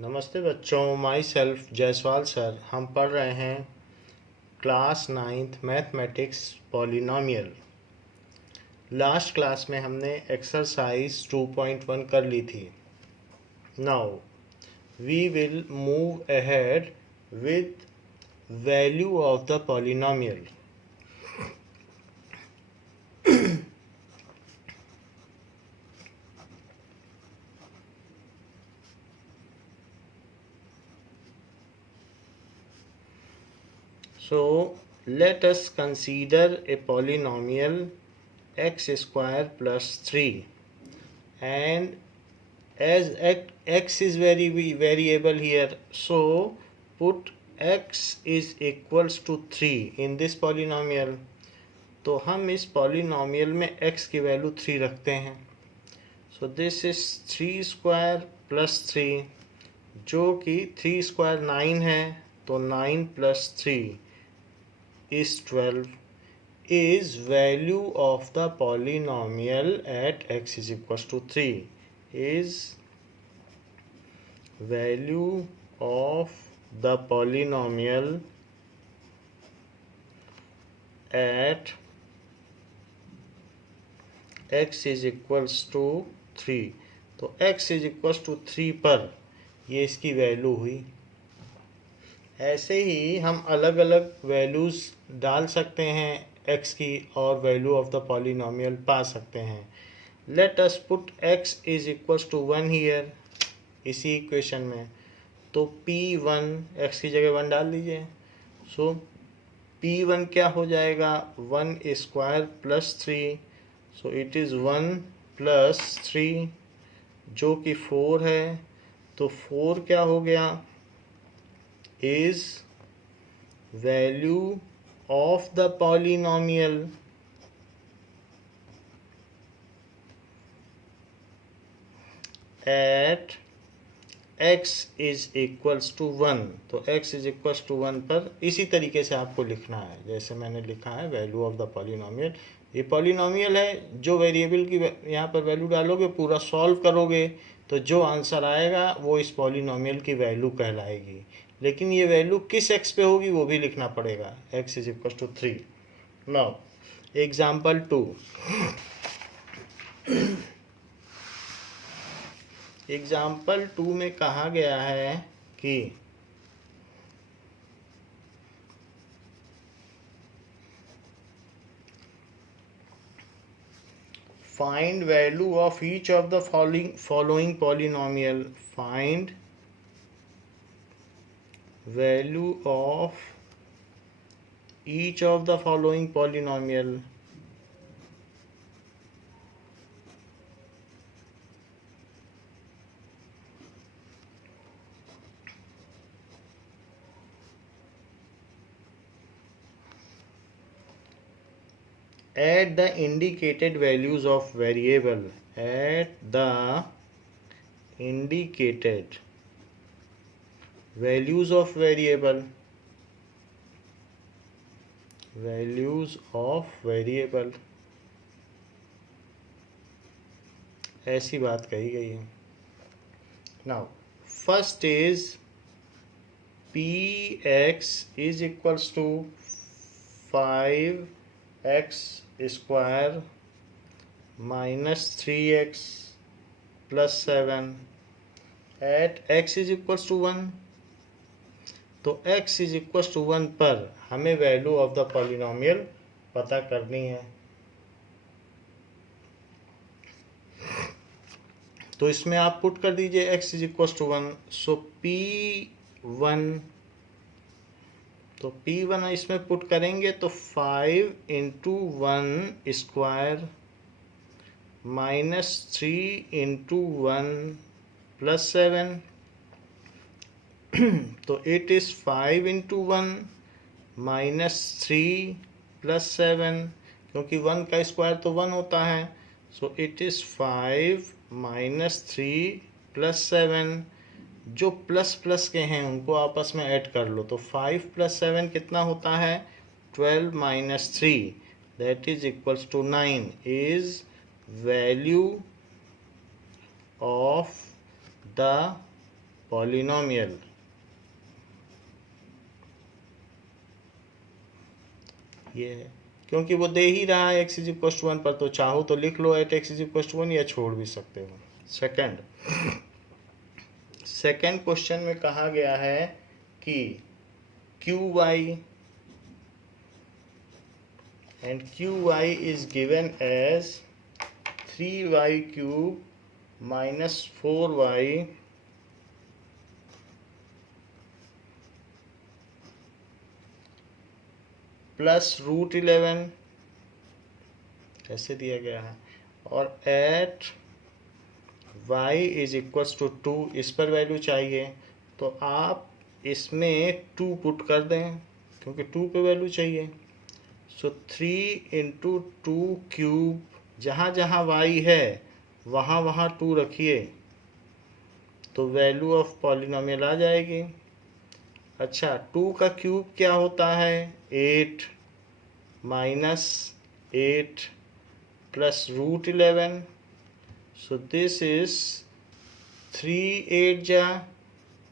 नमस्ते बच्चों, my self Jaiswal sir. हम पढ़ रहे हैं class 9th mathematics polynomial. Last class में हमने एक्सरसाइज 2.1 कर ली थी। Now we will move ahead with value of the polynomial. So let us consider a polynomial x square plus 3, and as x is variable here, so put x is equals to 3 in this polynomial. तो हम इस polynomial में x की value 3 रखते हैं. So this is 3 square plus 3, जो कि 3 square 9 है, तो 9 plus 3 is 12 is value of the polynomial at x is equals to 3 is value of the polynomial at x is equals to 3. तो x is equals to 3 पर ये इसकी value हुई. ऐसे ही हम अलग अलग वैल्यूज़ डाल सकते हैं x की और वैल्यू ऑफ द पॉलिनोमियल पा सकते हैं. Let us put x is equals to 1 here इसी इक्वेशन में. तो p1 x की जगह 1 डाल दीजिए. सो p1 क्या हो जाएगा? 1 square plus 3. So it is 1 plus 3 जो कि 4 है. तो 4 क्या हो गया? is value of the polynomial at x is equals to 1. तो x is equals to 1 पर इसी तरीके से आपको लिखना है जैसे मैंने लिखा है वैल्यू ऑफ द पॉलिनोमियल. ये पॉलिनोमियल है, जो वेरिएबल की यहाँ पर वैल्यू डालोगे, पूरा सॉल्व करोगे तो जो आंसर आएगा वो इस पॉलिनोमियल की वैल्यू कहलाएगी. लेकिन ये वैल्यू किस x पे होगी वो भी लिखना पड़ेगा. x is equal to 3. Now example 2. Example 2 में कहा गया है कि find value of each of the following polynomial. Find value of each of the following polynomial. Add the indicated values of variable. Add the indicated values of variable. Values of variable. ऐसी बात कही गई है. Now first is px is equals to 5x square minus 3x plus 7 at x is equals to 1. तो x is equals to 1 पर हमें value of the polynomial पता करनी है. तो इसमें आप पुट कर दीजिए x is equals to 1. So p1, तो p1 इसमें पुट करेंगे तो 5 into 1 square minus 3 into 1 plus 7. तो it is 5 into 1 minus 3 plus 7, क्योंकि 1 का स्क्वायर तो 1 होता है. So it is 5 minus 3 plus 7. जो प्लस प्लस के हैं उनको आपस में ऐड कर लो. तो 5 प्लस 7 कितना होता है? 12 minus 3 that is equals to 9 is value of the polynomial. ये है क्योंकि वो दे ही रहा है x इज इक्वल टू 1 पर, तो चाहो तो लिख लो at x is equal to 1 या छोड़ भी सकते हो। सेकंड क्वेश्चन में कहा गया है कि qy and qy is given as 3y cube minus 4y plus root 11 ऐसे दिया गया है, और at y is equals to 2, इस पर वैल्यू चाहिए। तो आप इसमें 2 पुट कर दें क्योंकि 2 पे वैल्यू चाहिए। सो 3 इंटू 2 क्यूब, जहाँ जहाँ y है वहाँ वहाँ 2 रखिए तो वैल्यू ऑफ पॉलिनोमियल आ जाएगी। अच्छा, 2 का क्यूब क्या होता है? 8 minus 8 plus root 11। So this is 3 8 जा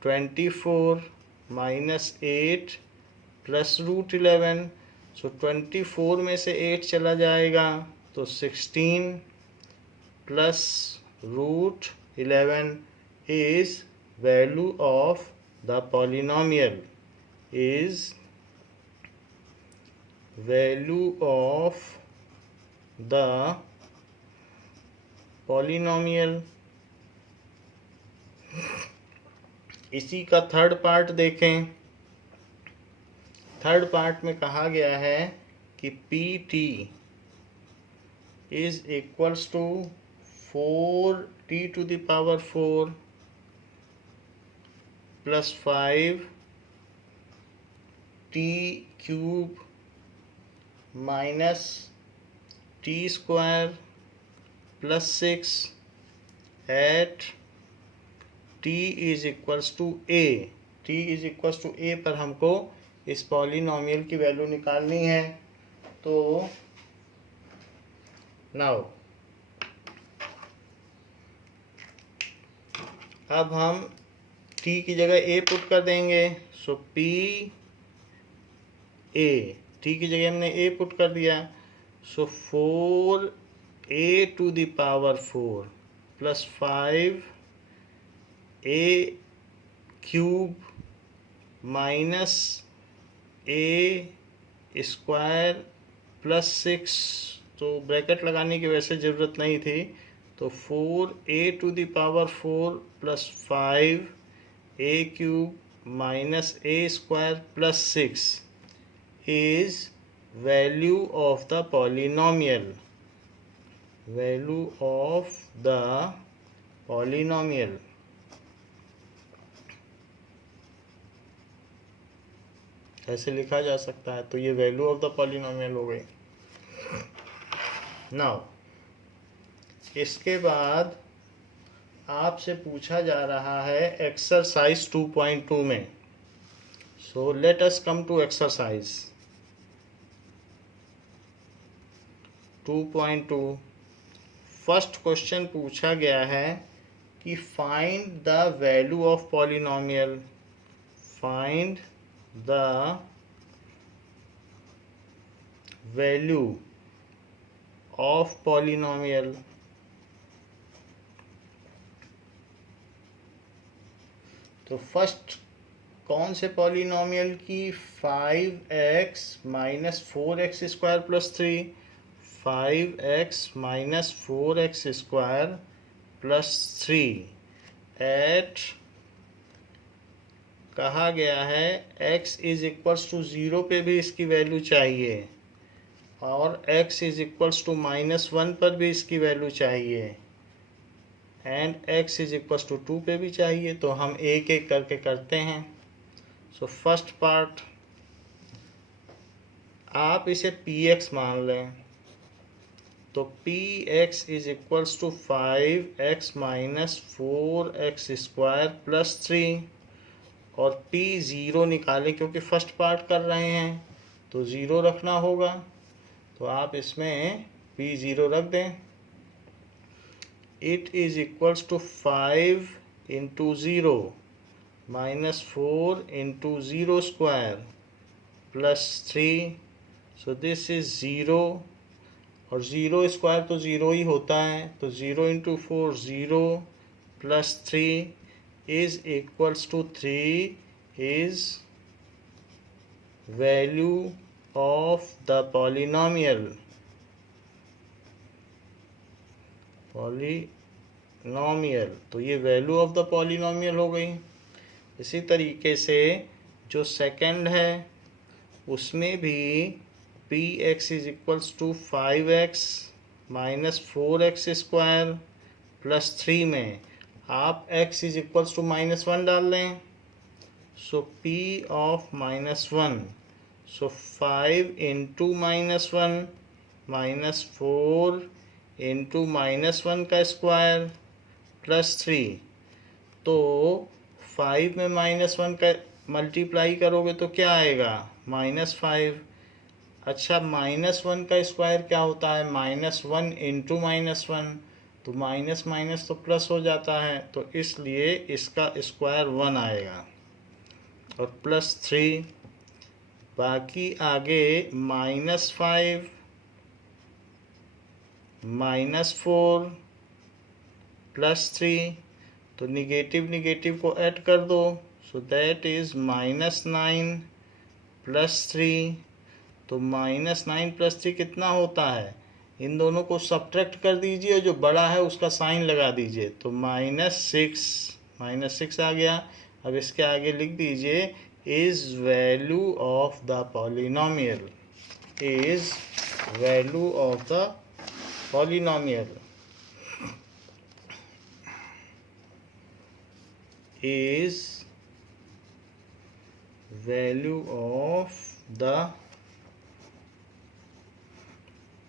24 माइनस 8 प्लस रूट 11। सो 24 में से 8 चला जाएगा तो 16 plus root 11 is value of the polynomial, is value of the polynomial। इसी का थर्ड पार्ट देखें। थर्ड पार्ट में कहा गया है कि pt is equals to 4t to the power 4 plus 5 t cube minus t square plus 6 at t is equals to a। t is equals to a पर हमको इस पॉलिनोमियल की वैल्यू निकालनी है। तो नाउ अब हम t की जगह a पुट कर देंगे। सो p a, t की जगह हमने a पुट कर दिया। So 4a to the power 4 plus 5 a cube minus a square plus 6, तो ब्रैकेट लगाने की वैसे ज़रूरत नहीं थी। तो 4a to the power 4 plus 5 a cube minus a square plus 6 is value of the polynomial, value of the polynomial। ऐसे लिखा जा सकता है। तो ये वैल्यू ऑफ द पॉलिनोमियल हो गई। नाउ इसके बाद आपसे पूछा जा रहा है एक्सरसाइज 2.2 में। So let us come to exercise 2.2। First question पूछा गया है कि find the value of polynomial, find the value of polynomial. तो फर्स्ट कौन से पॉलिनोमियल की? 5x minus 4x square plus 3, 5x minus 4x square plus 3 at, कहा गया है x इज इक्वल्स टू 0 पे भी इसकी वैल्यू चाहिए और x इज इक्वल्स टू -1 पर भी इसकी वैल्यू चाहिए and x is equals to 2 पे भी चाहिए। तो हम एक एक करके करते हैं। सो फर्स्ट पार्ट आप इसे px मान लें। तो px is equals to 5x minus 4x square plus 3 और p 0 निकालें क्योंकि फर्स्ट पार्ट कर रहे हैं तो 0 रखना होगा। तो आप इसमें p 0 रख दें। It is equals to 5 into 0 -4 into 0 square plus 3, so this is 0, और 0 स्क्वायर तो 0 ही होता है, तो 0 into 4 0 plus 3 is equals to 3 is value of the polynomial तो ये वैल्यू ऑफ द पॉलिनोमियल हो गई। इसी तरीके से जो सेकंड है उसमें भी p x is equals to 5x minus 4x square plus 3 में आप x इज इक्वल्स टू -1 डाल दें, सो p of -1, so 5 into -1 -4 into -1 का स्क्वायर प्लस 3, तो 5 में -1 का मल्टीप्लाई करोगे तो क्या आएगा -5। अच्छा, -1 का स्क्वायर क्या होता है -1 इंटू -1, तो माइनस माइनस तो प्लस हो जाता है, तो इसलिए इसका स्क्वायर 1 आएगा और प्लस 3, बाकी आगे -5 -4 प्लस 3, तो निगेटिव निगेटिव को ऐड कर दो, सो दैट इज -9 प्लस 3, तो -9 प्लस 3 कितना होता है, इन दोनों को सब्ट्रैक्ट कर दीजिए, जो बड़ा है उसका साइन लगा दीजिए, तो -6 आ गया। अब इसके आगे लिख दीजिए is value of the polynomial, is value of the polynomial is value of the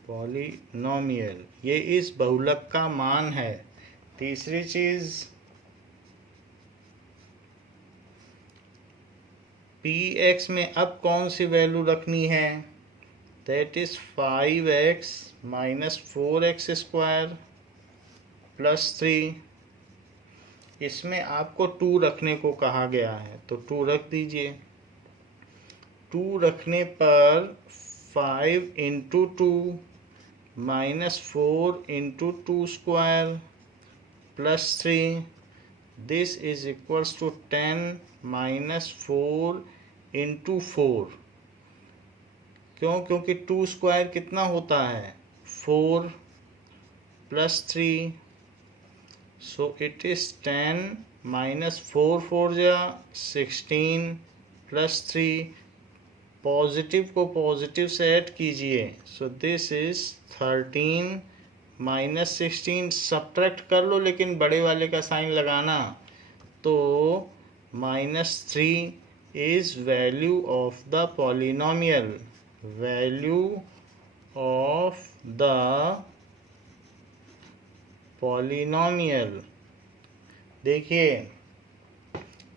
polynomial, ये इस बहुलक का मान है। तीसरी चीज px में अब कौन सी वैल्यू रखनी है, that is 5x minus 4x square plus 3, इसमें आपको 2 रखने को कहा गया है, तो 2 रख दीजिए। 2 रखने पर 5 into 2 -4 into 2 square plus 3, this is equals to 10 -4 into 4, क्यों, क्योंकि 2 स्क्वायर कितना होता है 4 plus 3, so it is 10 -4 4 16 plus 3, positive को पॉजिटिव से ऐड कीजिए, सो दिस इज 13 -16, सब्ट्रैक्ट कर लो लेकिन बड़े वाले का साइन लगाना, तो -3 is value of the polynomial, value of the polynomial. देखिए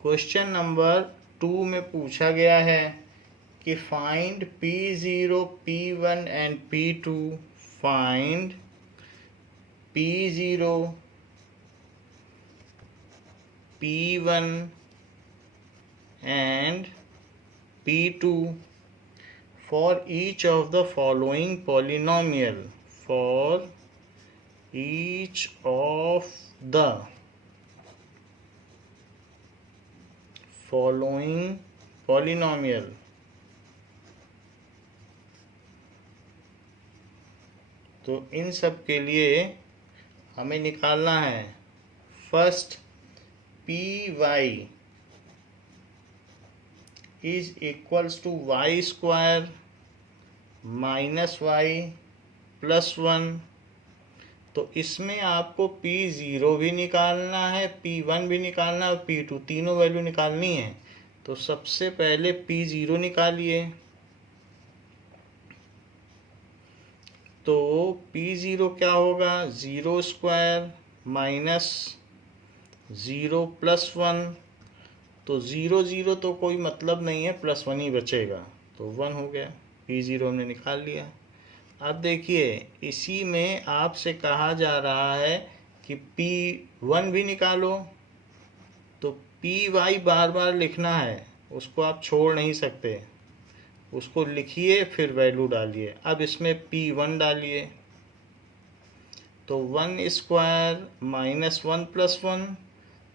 क्वेश्चन नंबर 2 में पूछा गया है कि find P0, P1 and P2, find P0, P1 and P2 for each of the following polynomial, for each of the following polynomial, तो इन सब के लिए हमें निकालना है। First py is equals to y square minus y plus 1, तो इसमें आपको P0 भी निकालना है, P1 भी निकालना है और P2, तीनों वैल्यू निकालनी है। तो सबसे पहले P0 निकालिए, तो P0 क्या होगा 0 स्क्वायर माइनस 0 प्लस 1, तो 0 0 तो कोई मतलब नहीं है, प्लस 1 ही बचेगा, तो 1 हो गया, P0 हमने निकाल लिया। अब देखिए इसी में आपसे कहा जा रहा है कि P1 भी निकालो, तो पी वाई बार बार लिखना है, उसको आप छोड़ नहीं सकते, उसको लिखिए फिर वैल्यू डालिए। अब इसमें P1 डालिए, तो 1 स्क्वायर माइनस 1 प्लस 1,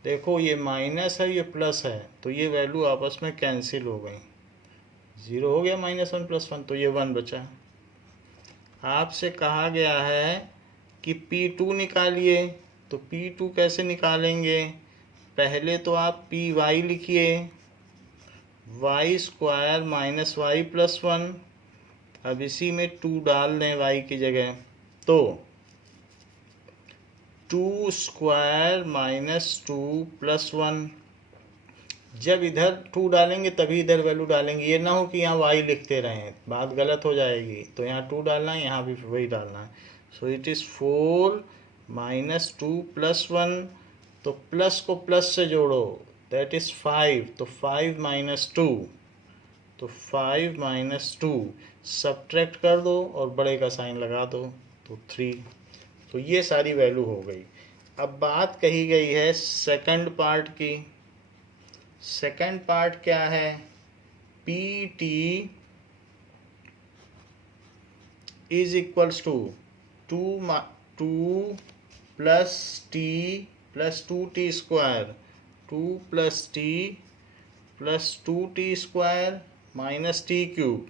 देखो ये माइनस है ये प्लस है, तो ये वैल्यू आपस में कैंसिल हो गई, 0 हो गया, -1 + 1, तो ये 1 बचा। आपसे कहा गया है कि P2 निकालिए, तो P2 कैसे निकालेंगे? पहले तो आप Py लिखिए, y square minus y plus 1, अब इसी में 2 डाल दें y की जगह, तो 2 स्क्वायर माइनस 2 प्लस 1। जब इधर 2 डालेंगे तभी इधर वैल्यू डालेंगे, ये ना हो कि यहाँ y लिखते रहें, बात गलत हो जाएगी। तो यहाँ 2 डालना है, यहाँ भी वही डालना है। So it is 4 minus 2 plus 1, तो प्लस को प्लस से जोड़ो, दैट इज़ 5, तो 5 माइनस 2, तो 5 माइनस 2 सब्ट्रैक्ट कर दो और बड़े का साइन लगा दो, तो 3। तो ये सारी वैल्यू हो गई। अब बात कही गई है सेकंड पार्ट की। सेकंड पार्ट क्या है? P t is equals to 2 plus t plus 2t square, 2 plus t plus 2t square minus t cube,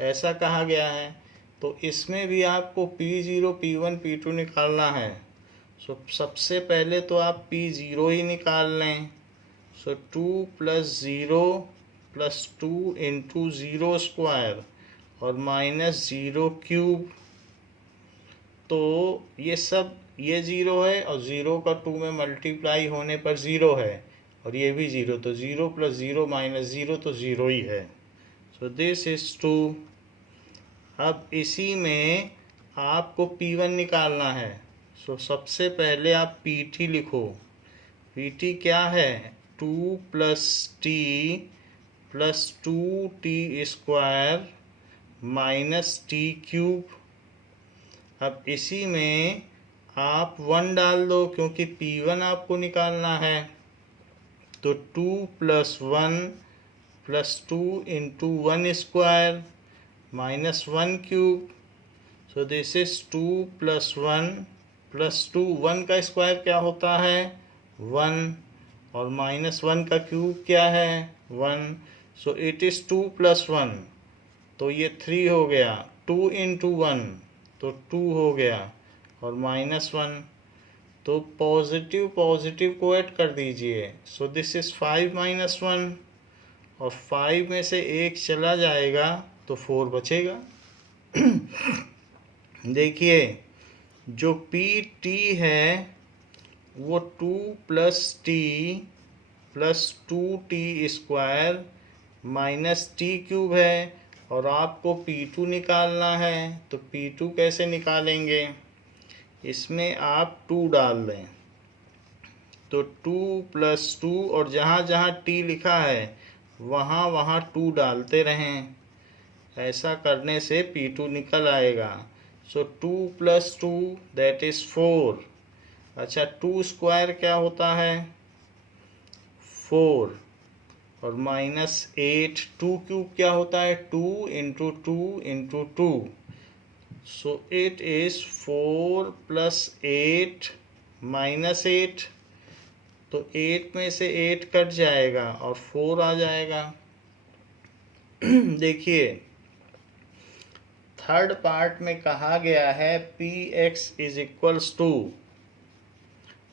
ऐसा कहा गया है। तो इसमें भी आपको P0, P1, P2 निकालना है। सो सबसे पहले तो आप P0 ही निकाल लें। सो 2 प्लस 0 प्लस 2 इंटू 0 स्क्वायर और माइनस 0 क्यूब, तो ये सब ये 0 है और 0 का 2 में मल्टीप्लाई होने पर 0 है, और ये भी 0, तो 0 प्लस 0 माइनस 0, तो 0 ही है। सो दिस इज 2। अब इसी में आपको P1 निकालना है। सो सबसे पहले आप PT लिखो। PT क्या है? 2 plus t plus 2t square minus t cube. अब इसी में आप 1 डाल दो, क्योंकि P1 आपको निकालना है। तो 2 plus 1 plus 2 into 1 square minus 1 cube. So this is 2 plus 1 plus 2, 1 का स्क्वायर क्या होता है? 1, और माइनस 1 का क्यूब क्या है? 1। सो इट इज़ 2 प्लस 1, तो ये 3 हो गया। 2 इंटू 1, तो 2 हो गया, और माइनस 1, तो पॉजिटिव पॉजिटिव को ऐड कर दीजिए। सो दिस इज़ 5 माइनस 1, और 5 में से 1 चला जाएगा तो 4 बचेगा। देखिए जो PT है वो 2 plus t plus 2t square minus t cube है, और आपको P2 निकालना है। तो P2 कैसे निकालेंगे? इसमें आप 2 डाल दें, तो 2 प्लस 2, और जहाँ जहाँ t लिखा है वहाँ वहाँ 2 डालते रहें। ऐसा करने से P2 निकल आएगा। सो 2 प्लस 2 दैट इज़ 4। अच्छा 2 स्क्वायर क्या होता है? 4, और माइनस 8, 2 क्यूब क्या होता है? 2 into 2 into 2। So it is 4 plus 8 minus 8, तो 8 में से 8 कट जाएगा और 4 आ जाएगा। देखिए थर्ड पार्ट में कहा गया है Px is equals to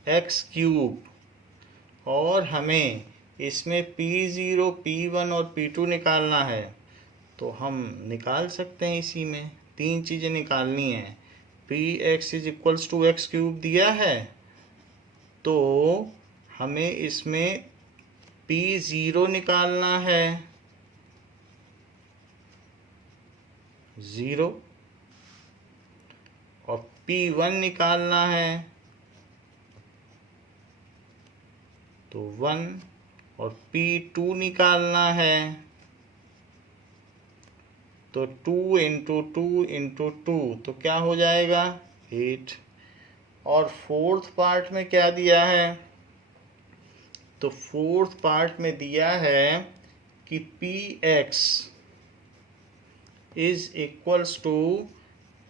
x cube, और हमें इसमें P0, P1 और P2 निकालना है। तो हम निकाल सकते हैं, इसी में 3 चीज़ें निकालनी हैं। Px is equals to x cube दिया है, तो हमें इसमें P0 निकालना है, 0, और P1 निकालना है, तो 1, और P2 निकालना है, तो 2 इंटू 2 इंटू 2, तो क्या हो जाएगा? 8। और फोर्थ पार्ट में क्या दिया है? तो फोर्थ पार्ट में दिया है कि p x is equals to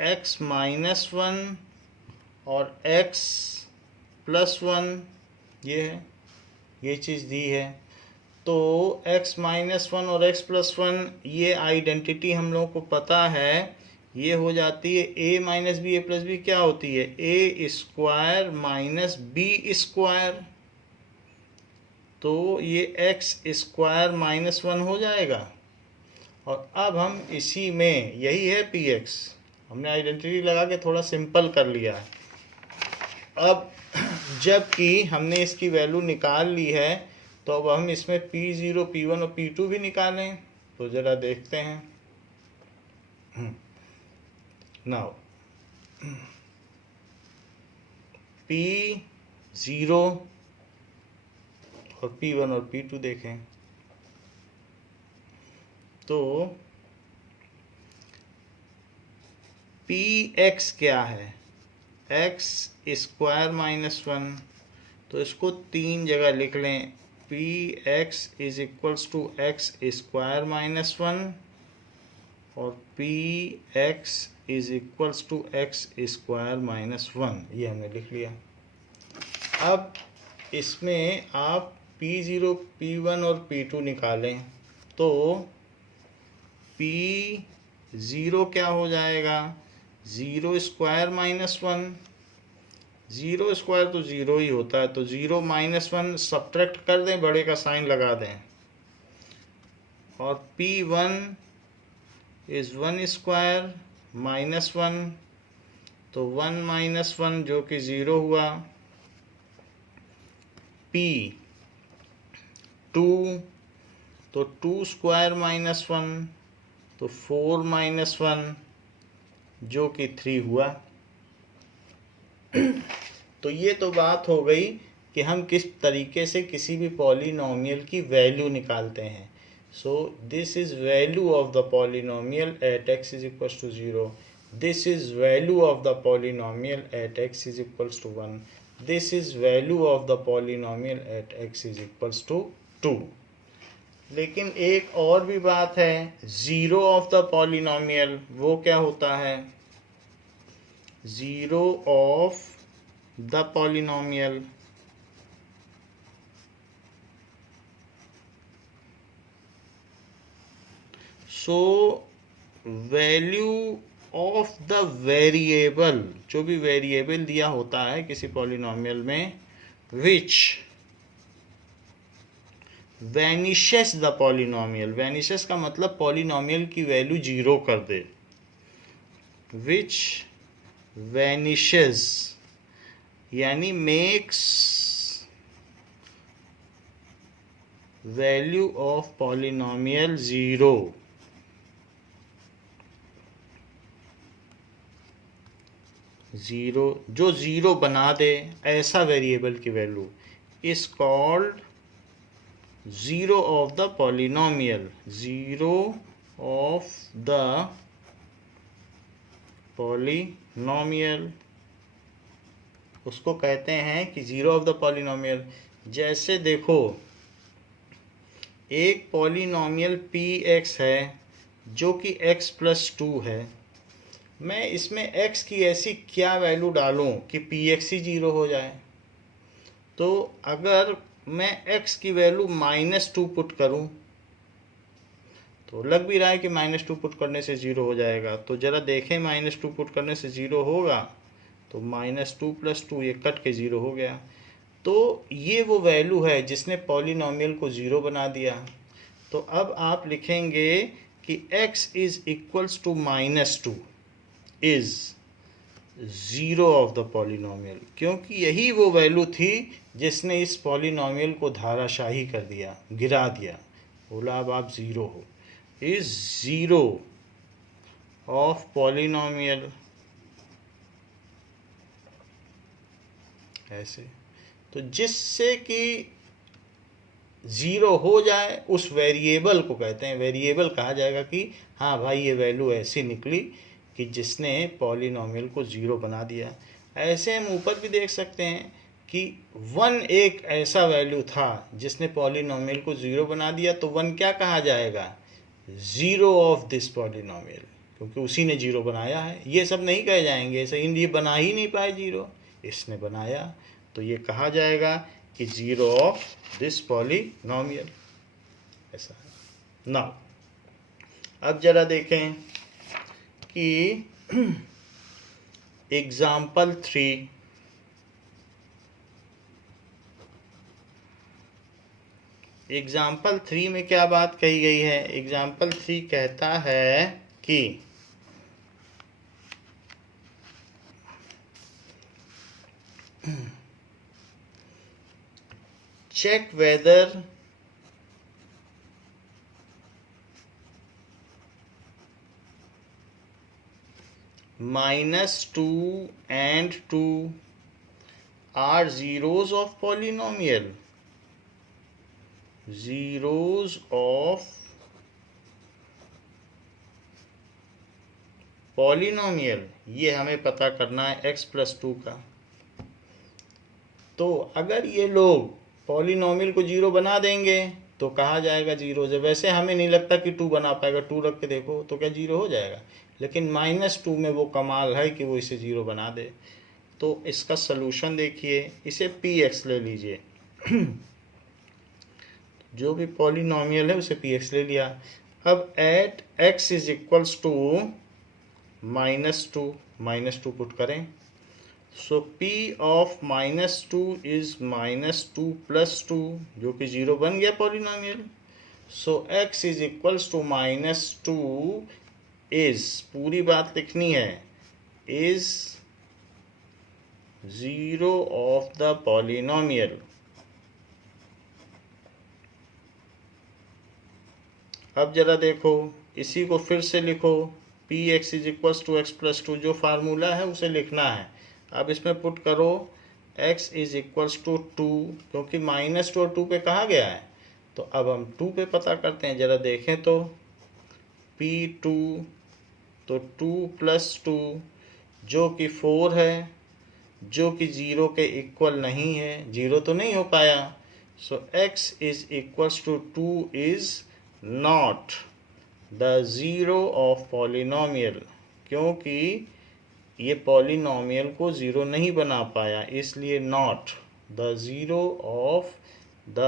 x minus one और x प्लस वन, ये है, ये चीज़ दी है। तो x माइनस वन और x प्लस वन, ये आइडेंटिटी हम लोगों को पता है, ये हो जाती है a minus b, a plus b क्या होती है, a square minus b square. तो ये x स्क्वायर माइनस वन हो जाएगा। और अब हम इसी में, यही है px, हमने आइडेंटिटी लगा के थोड़ा सिंपल कर लिया है। अब जबकि हमने इसकी वैल्यू निकाल ली है, तो अब हम इसमें P0, P1 और P2 भी निकालें। तो ज़रा देखते हैं। नाउ P0 और P1 और P2 देखें तो Px क्या है, x स्क्वायर माइनस वन। तो इसको तीन जगह लिख लें, Px is equals to x square minus one और Px is equals to x square minus one, ये हमने लिख लिया। अब इसमें आप P0, P1 और P2 निकालें तो P0 क्या हो जाएगा, 0 स्क्वायर माइनस वन, 0 स्क्वायर तो 0 ही होता है, तो 0 माइनस वन सब्ट्रैक्ट कर दें, बड़े का साइन लगा दें। और P1 is 1 square minus one, तो 1 माइनस वन जो कि 0 हुआ। P2 तो 2 स्क्वायर माइनस वन, तो 4 माइनस वन जो कि 3 हुआ। तो ये तो बात हो गई कि हम किस तरीके से किसी भी पॉलिनोमियल की वैल्यू निकालते हैं। So this is value of the polynomial at x is equals to 0, this is value of the polynomial at x is equals to 1, this is value of the polynomial at x is equals to 2। लेकिन एक और भी बात है, zero of the polynomial, वो क्या होता है, zero of the polynomial so value of the variable, जो भी वेरिएबल दिया होता है किसी पॉलिनोमियल में, विच वैनिशेस द पॉलिनोमियल, वैनिशेस का मतलब पॉलिनोमियल की वैल्यू 0 कर दे, विच वैनिशेस यानी मेक्स वैल्यू ऑफ पॉलिनोमियल 0, जो 0 बना दे ऐसा वेरिएबल की value is called zero of the polynomial, zero of the polynomial उसको कहते हैं कि ज़ीरो ऑफ द पॉलिनोमियल। जैसे देखो, एक पॉलिनोमियल Px है जो कि x प्लस 2 है, मैं इसमें x की ऐसी क्या वैल्यू डालूं कि Px ही 0 हो जाए। तो अगर मैं x की वैल्यू -2 पुट करूं, तो लग भी रहा है कि -2 पुट करने से 0 हो जाएगा। तो ज़रा देखें, -2 पुट करने से 0 होगा, तो -2 + 2 ये कट के 0 हो गया। तो ये वो वैल्यू है जिसने पॉलिनोमियल को 0 बना दिया। तो अब आप लिखेंगे कि x is equals to -2 is zero of the polynomial, क्योंकि यही वो वैल्यू थी जिसने इस पॉलिनोमियल को धाराशाही कर दिया, गिरा दिया, बोला अब आप 0 हो, इज़ ज़ीरो ऑफ पॉलिनोमियल, ऐसे। तो जिससे कि 0 हो जाए उस वेरिएबल को कहते हैं, वेरिएबल कहा जाएगा कि हाँ भाई ये वैल्यू ऐसी निकली कि जिसने पॉलिनोमियल को 0 बना दिया। ऐसे हम ऊपर भी देख सकते हैं कि 1 एक ऐसा वैल्यू था जिसने पॉलिनोमियल को 0 बना दिया, तो 1 क्या कहा जाएगा? ज़ीरो ऑफ दिस पॉलिनोमियल, क्योंकि उसी ने 0 बनाया है। ये सब नहीं कहे जाएंगे ऐसे, ये बना ही नहीं पाए 0, इसने बनाया, तो ये कहा जाएगा कि 0 ऑफ दिस पॉलिनोमियल, ऐसा है ना। अब जरा देखें कि एग्जाम्पल 3, एग्जाम्पल 3 में क्या बात कही गई है? एग्जाम्पल 3 कहता है कि check whether -2 and 2 are zeros of polynomial. Zeros of polynomial, ये हमें पता करना है x + 2 का। तो अगर ये लोग पॉलिनोमियल को 0 बना देंगे तो कहा जाएगा 0 से। वैसे हमें नहीं लगता कि 2 बना पाएगा, 2 रख के देखो तो क्या 0 हो जाएगा, लेकिन -2 में वो कमाल है कि वो इसे 0 बना दे। तो इसका सलूशन देखिए, इसे px ले लीजिए जो भी पॉलिनोमियल है उसे px ले लिया। अब एट x = -2 पुट करें, सो p of -2 is -2 + 2, जो कि 0 बन गया पॉलिनोमियल। सो x = -2 इज, पूरी बात लिखनी है, इज 0 ऑफ द पॉलिनोमियल। अब जरा देखो, इसी को फिर से लिखो, px = x + 2, जो फार्मूला है उसे लिखना है। अब इसमें पुट करो x = 2, क्योंकि -2 और 2 पे कहा गया है, तो अब हम 2 पे पता करते हैं। जरा देखें तो p2, तो 2 + 2 जो कि 4 है, जो कि 0 के इक्वल नहीं है, 0 तो नहीं हो पाया। सो x = 2 is not the 0 of polynomial, क्योंकि ये पॉलिनोमियल को 0 नहीं बना पाया, इसलिए not the 0 of the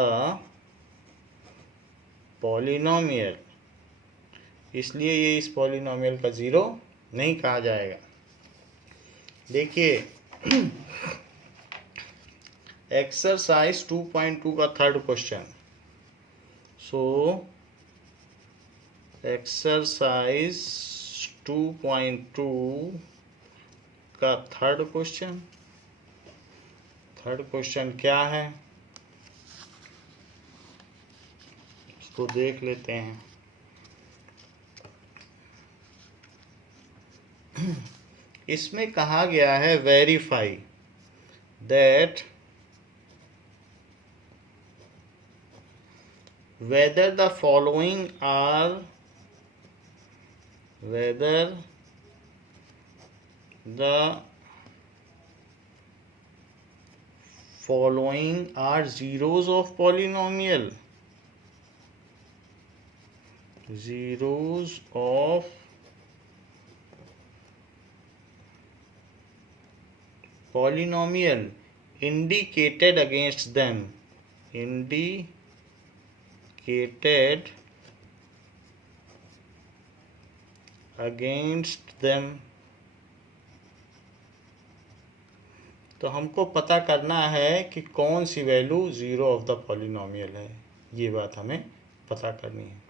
polynomial, इसलिए ये इस पॉलिनोमियल का 0 नहीं कहा जाएगा। देखिए एक्सरसाइज 2.2 का थर्ड क्वेश्चन। सो एक्सरसाइज 2.2 का थर्ड क्वेश्चन क्या है, इसको देख लेते हैं। इसमें कहा गया है verify that whether the following are zeros of polynomial, zeros of polynomial indicated against them, तो हमको पता करना है कि कौन सी वैल्यू 0 ऑफ द पॉलिनोमियल है, ये बात हमें पता करनी है।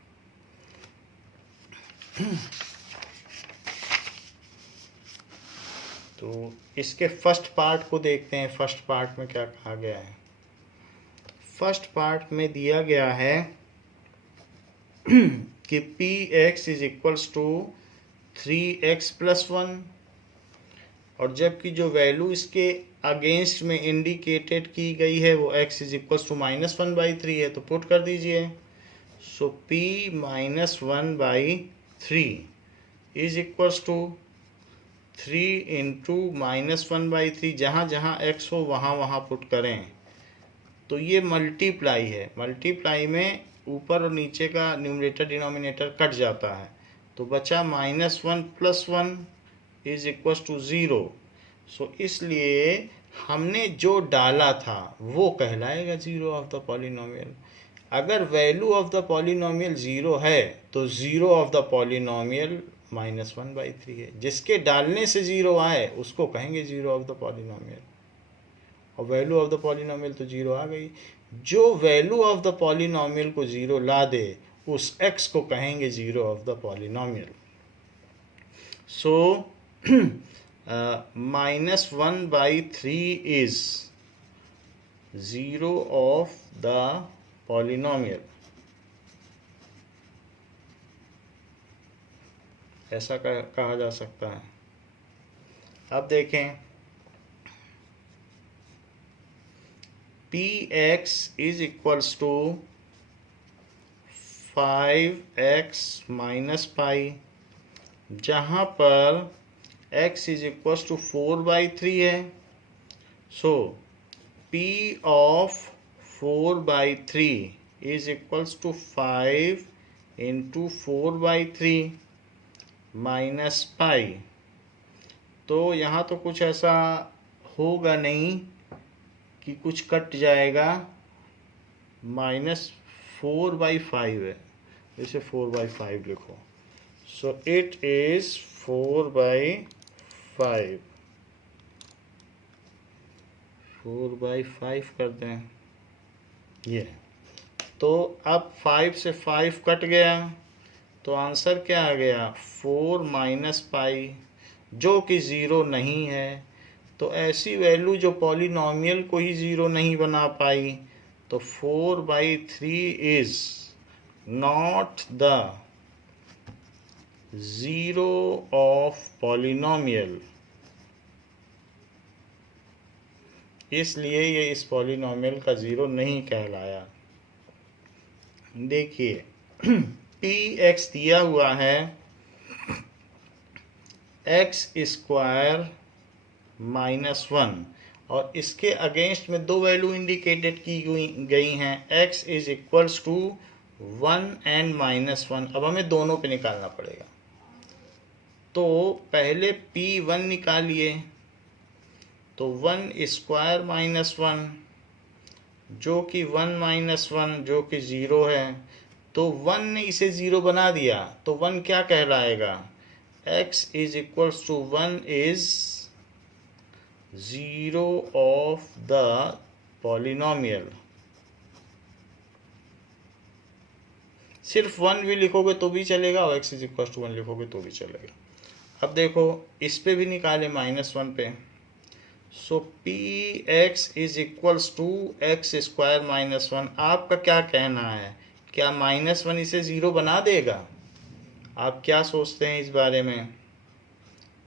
तो इसके फर्स्ट पार्ट को देखते हैं। फर्स्ट पार्ट में क्या कहा गया है? फर्स्ट पार्ट में दिया गया है कि px = 3x + 1, और जबकि जो वैल्यू इसके अगेंस्ट में इंडिकेटेड की गई है वो x = -1/3 है, तो पुट कर दीजिए। So p - 1/3 is equals to 3 into -1/3, जहाँ जहाँ x हो वहाँ वहाँ पुट करें तो ये मल्टीप्लाई है। मल्टीप्लाई में ऊपर और नीचे का न्यूमरेटर डिनोमिनेटर कट जाता है, तो बचा -1 + 1 इज इक्वल टू 0। सो इसलिए हमने जो डाला था वो कहलाएगा ज़ीरो ऑफ द पॉलिनोमियल। अगर वैल्यू ऑफ द पॉलिनोमियल 0 है तो ज़ीरो ऑफ द पॉलिनोमियल -1/3 है। जिसके डालने से 0 आए उसको कहेंगे ज़ीरो ऑफ द पॉलिनोमियल, और वैल्यू ऑफ द पॉलिनोमियल तो 0 आ गई। जो वैल्यू ऑफ द पॉलिनोमियल को 0 ला दे उस x को कहेंगे zero of the polynomial. So -1/3 is zero of the polynomial, ऐसा कहा जा सकता है। अब देखें, px is equals to 5x minus pi, जहाँ पर x इज इक्वल्स टू 4/3 है। So p of 4/3 is equals to 5 into 4/3 minus pi. तो यहाँ तो कुछ ऐसा होगा नहीं कि कुछ कट जाएगा, -4/5 है, इसे 4/5 लिखो। सो इट इज 4/5, 4/5 कर दें ये। तो अब 5 से 5 कट गया तो आंसर क्या आ गया, 4 माइनस पाई, जो कि 0 नहीं है। तो ऐसी वैल्यू जो पॉलिनोमियल को ही 0 नहीं बना पाई, तो 4/3 is not the zero of polynomial, इसलिए ये इस पॉलिनोमियल का 0 नहीं कहलाया। देखिए px दिया हुआ है x² -1, और इसके अगेंस्ट में दो वैल्यू इंडिकेटेड की गई हैं, x is equals to 1 and -1। अब हमें दोनों पे निकालना पड़ेगा। तो पहले p1 निकालिए, तो 1² -1 जो कि 1 -1 जो कि 0 है, तो 1 ने इसे 0 बना दिया, तो 1 क्या कहलाएगा, x is equals to 1 is zero of the polynomial. सिर्फ 1 भी लिखोगे तो भी चलेगा और x इज इक्वल्स टू 1 लिखोगे तो भी चलेगा। अब देखो इस पे भी निकाले -1 पे, so px is equals to x² -1। आपका क्या कहना है, क्या -1 इसे 0 बना देगा? आप क्या सोचते हैं इस बारे में?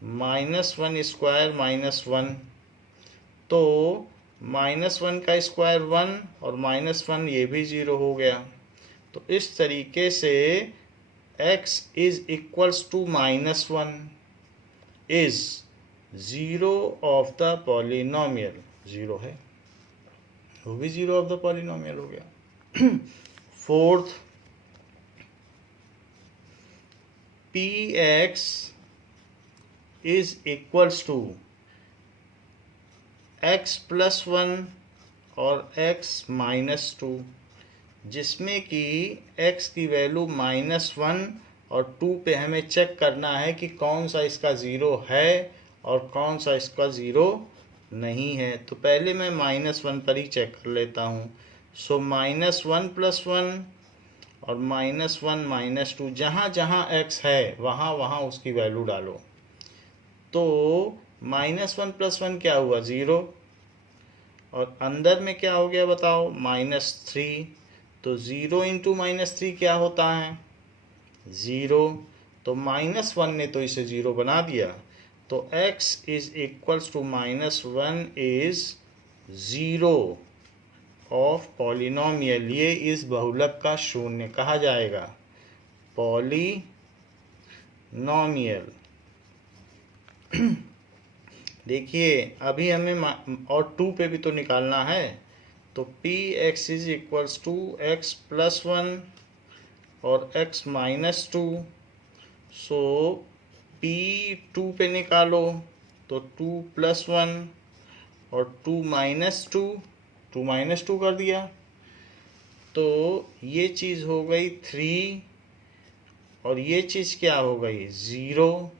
-1² -1, तो -1 का स्क्वायर 1 और -1 ये भी 0 हो गया। तो इस तरीके से x is equals to -1 is zero of the polynomial, 0 है, वो भी 0 ऑफ द पॉलिनोमियल हो गया। Fourth, px is equals to x + 1 और x -2, जिसमें कि x की वैल्यू -1 और 2 पे हमें चेक करना है कि कौन सा इसका 0 है और कौन सा इसका 0 नहीं है। तो पहले मैं -1 पर ही चेक कर लेता हूँ। सो -1 + 1 और -1 -2, जहाँ जहाँ x है वहाँ वहाँ उसकी वैल्यू डालो। तो -1 + 1 क्या हुआ, 0, और अंदर में क्या हो गया बताओ, -3। तो 0 इंटू -3 क्या होता है, 0। तो -1 ने तो इसे 0 बना दिया, तो x is equals to -1 is 0 of polynomial. ये इस बहुलक का शून्य कहा जाएगा, पॉलिनोमियल। देखिए अभी हमें और 2 पे भी तो निकालना है, तो p x is equals to x plus 1 और x माइनस 2। सो पी 2 पे निकालो तो 2 प्लस 1 और 2 माइनस 2, 2 माइनस 2 कर दिया, तो ये चीज़ हो गई 3 और ये चीज़ क्या हो गई 0,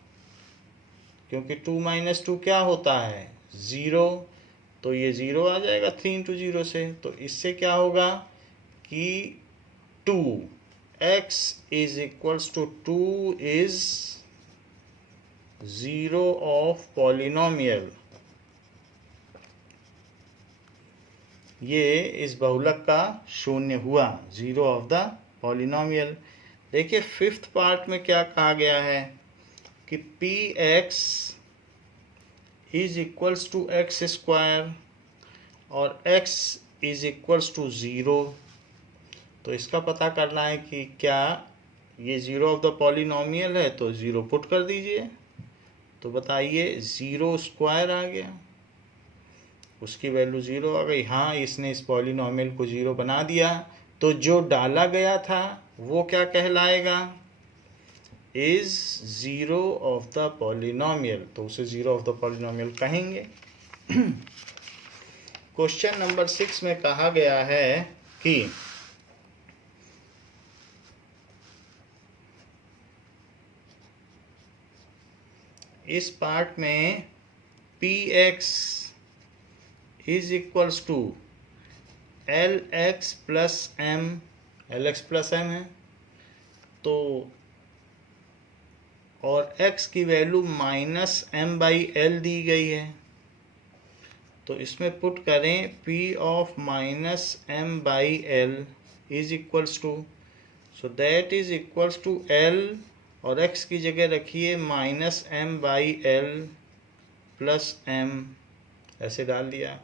क्योंकि 2 माइनस 2 क्या होता है 0, तो ये 0 आ जाएगा 3 इंटू 0 से। तो इससे क्या होगा कि 2x is equals to 2 is 0 of polynomial. ये इस बहुलक का शून्य हुआ, 0 ऑफ द पॉलिनोमियल। देखिए फिफ्थ पार्ट में क्या कहा गया है कि p x is equals to x square और x इज इक्वल्स टू 0। तो इसका पता करना है कि क्या ये 0 ऑफ द पॉलिनोमियल है, तो 0 पुट कर दीजिए। तो बताइए 0 स्क्वायर आ गया, उसकी वैल्यू 0 आ गई। हाँ, इसने इस पॉलिनोमियल को 0 बना दिया, तो जो डाला गया था वो क्या कहलाएगा इज 0 ऑफ द पॉलिनोमियल, तो उसे 0 ऑफ द पॉलिनोमियल कहेंगे। क्वेश्चन नंबर 6 में कहा गया है कि इस पार्ट में p x is equals to l x plus m, l x plus m है, तो और x की value minus m by l दी गई है, तो इसमें पुट करें p of minus m by l is equals to, so that is equals to l और x की जगह रखिए minus m by l plus m, ऐसे डाल दिया।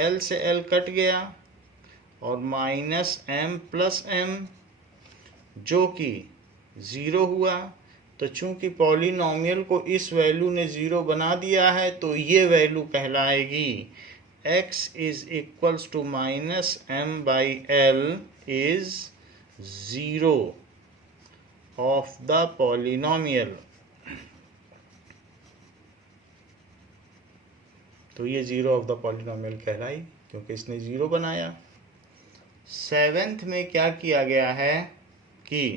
l से l कट गया और माइनस एम प्लस एम जो कि 0 हुआ। तो चूंकि पॉलिनोमियल को इस वैल्यू ने 0 बना दिया है, तो ये वैल्यू कहलाएगी x is equals to minus m by l is 0 of the polynomial. तो ये 0 ऑफ द पॉलिनोमियल कहलाई क्योंकि इसने 0 बनाया। 7th में क्या किया गया है कि